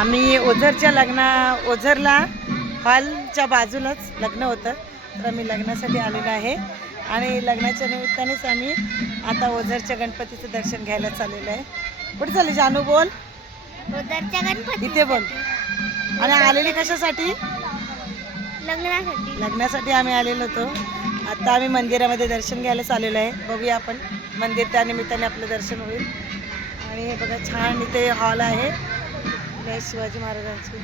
आम्ही ओझरला हॉलच्या बाजूलाच लग्न होतं, तर आम्ही लग्नासाठी आलेलो आहे आणि लग्नाच्या निमित्तानेच आम्ही आता ओझरच्या गणपतीचं दर्शन घ्यायला चाललेलो आहे. कुठे चालले जानू? बोल. ओझरच्या गणपती इथे बोल. आणि आलेली कशासाठी? लग्नासाठी आम्ही आलेलो होतो. आता आम्ही मंदिरामध्ये दर्शन घ्यायला चाललेलो आहे. बघूया आपण मंदिर, त्या निमित्ताने आपलं दर्शन होईल. आणि हे बघा छान इथे हॉल आहे. शिवाजी महाराजांची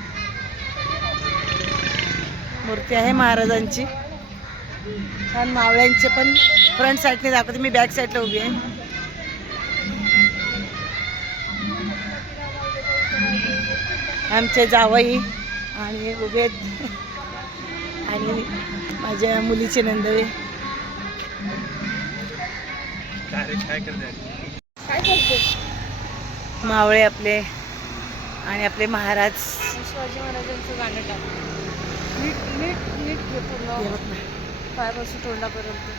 मूर्ती आहे, महाराजांची. छान मावळ्यांचे पण फ्रंट साईडने दाखवते, मी बॅक साईडला उभी आहे. आमचे जावई आणि उभे आहेत आणि माझ्या मुलीचे नंदवे. मावळे आपले आणि आपले महाराज. शिवाजी महाराजांचं गाणं टाक. नीट नीट नीट पूर्ण पायापासून तोंडापर्यंत.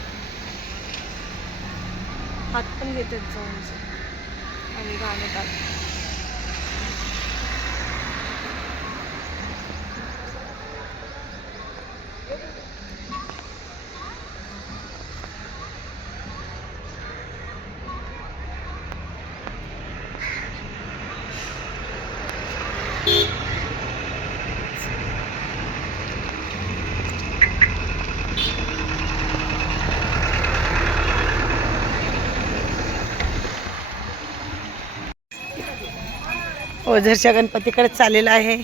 हात पण घेतात जाऊन आणि गाणं टाक. ओझरच्या गणपतीकडे चाललेला आहे.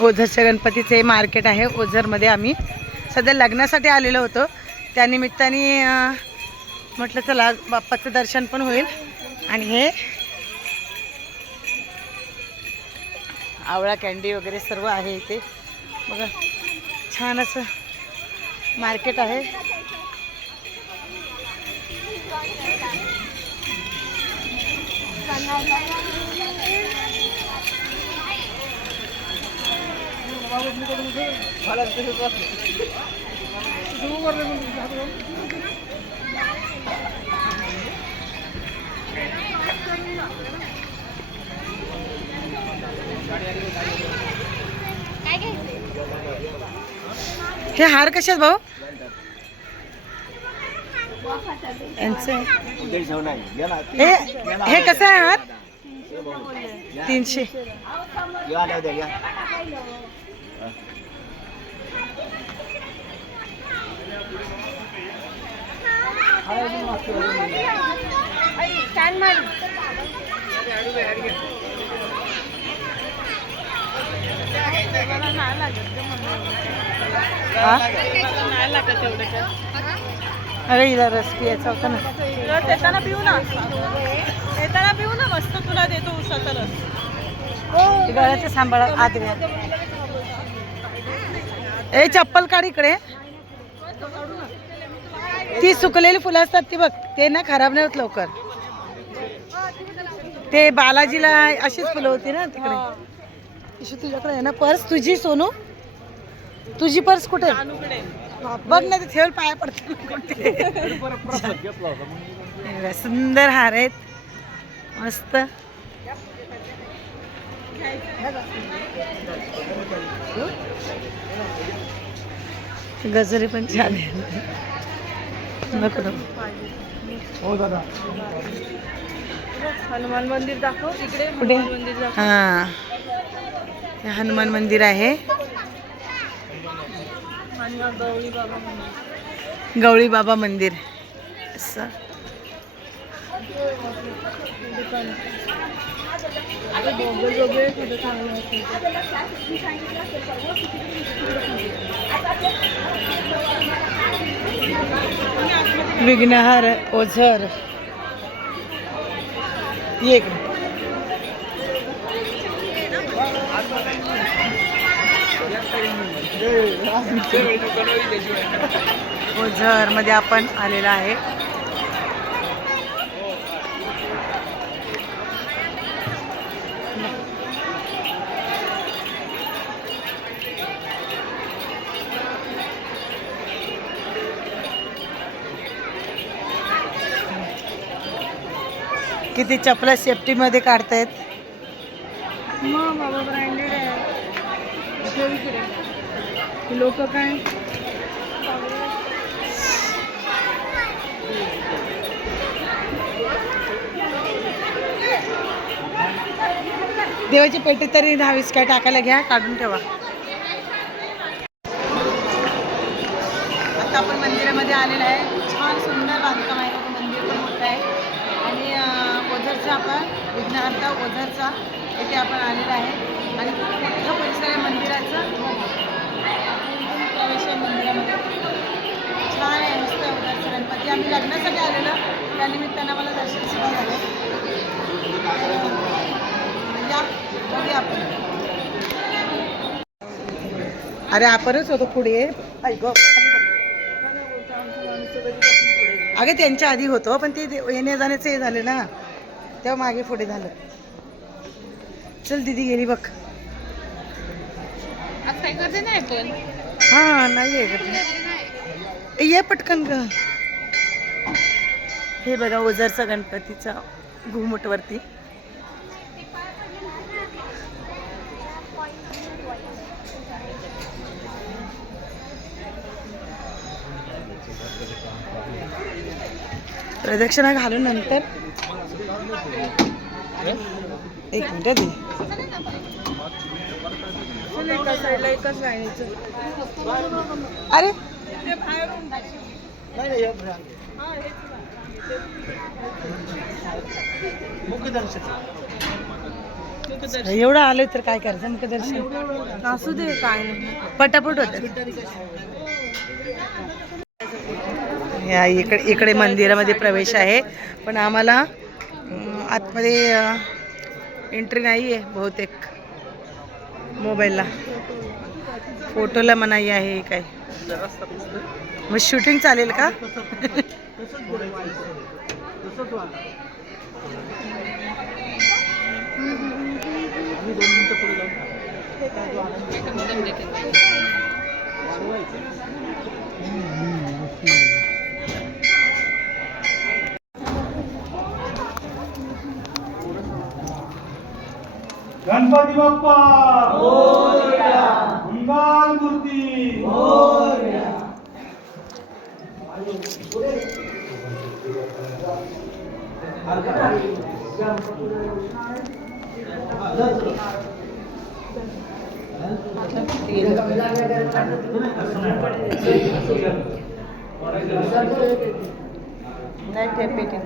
ओझरच्या गणपतीचे मार्केट आहे. ओझरमध्ये आम्ही सध्या लग्नासाठी आलेलो होतो, त्यानिमित्ताने म्हटलं चला बाप्पाचं दर्शन पण होईल. आणि हे आवळा कॅन्डी वगैरे सर्व आहे इथे. बघा छान असं मार्केट आहे. हे हार कसे आहेत भाऊ? हे कसं आहे हार? 300. अरे हिला रस पियाचा होता ना. येताना पिऊ ना मस्त तुला देतो उसाचा रस. गळ्याचं सांभाळा आत घ्या. ए चप्पल काढ इकडे. ती सुकलेली फुलं असतात ती बघ, ते ना खराब नाही होत लवकर. ते बालाजीला अशीच फुलं होती ना तिकडे. तुझ्याकडे आहे ना पर्स? तुझी सोनू, तुझी पर्स कुठे? बघ ना, ते ठेवल पाया पडते. सुंदर हार आहेत मस्त. गजरे पण छान आहे. नको हो दादा. हनुमान मंदिर दाखव इकडे. कुठे? मंदिर दाखव. हा, हे हनुमान मंदिर आहे. गवळी बाबा मंदिर असं. विघ्नहर ओझर. ये ओझर मध्ये आपण आलेला आहे. किती चपला सेफ्टीमध्ये काढतायत. मग बाबा ब्रँडेड आहे. इकडे लोक काय देवाची पेटी तरी 10-20 काय टाकायला घ्या, काढून ठेवा. आता आपण मंदिरामध्ये आलेलं आहे. छान सुंदर बांधकाम आहे. मंदिर पण मोठं आहे. आणि ओझरचा आपण विघ्नहर्ता ओझरचा इथे आपण आलेलं आहे. आणि खूप मोठं परिसर आहे मंदिराचं. प्रवेश आहे मंदिरामध्ये. छान आहे, मस्त आहे ओझरचा गणपती. आम्ही लग्नासाठी आलेलो, त्यानिमित्तानं आम्हाला दर्शन सुद्धा झालं. या बघूया आपण. अरे आपणच होतो पुढे. अगं त्यांच्या आधी होतो, पण ते येण्या जाण्याचं हे झालं ना, तेव्हा मागे पुढे झालं. चल दीदी गेली बघ. आज काय करते नाही पण हा नाही आहे ये पटकन ग. हे बघा ओझरचा गणपतीचा घुमटवरती. प्रदक्षिणा घालून नंतर एक मिनिट दे. एका साईडला एकाच लाईनीचं. अरे एवढं आलं तर काय करायचं मुख दर्शन. असू दे काय नाही. पटापट होत. इकडे मंदिरामध्ये प्रवेश आहे, पण आम्हाला आतमध्ये एंट्री नाही आहे बहुतेक. मोबाईलला फोटोला मनाई आहे काय. मग शूटिंग चालेल का? गणपती बाप्पा मंगल मूर्ती. नाही पेटी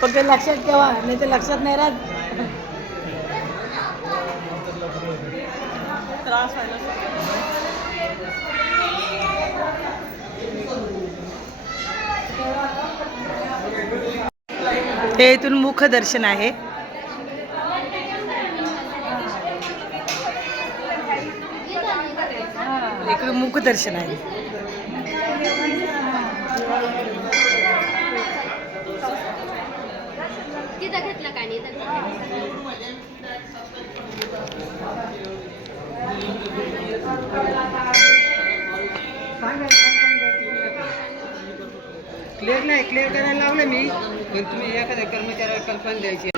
फक्त लक्षात ठेवा, नाही तर लक्षात नाही राहत. त्रास व्हायला हे इथून मुख दर्शन आहे. इकडे मुख दर्शन आहे. क्लिअर नाही, क्लिअर करायला लावलं मी, पण तुम्ही एखाद्या कर्मचाऱ्याला कल्पना द्यायची.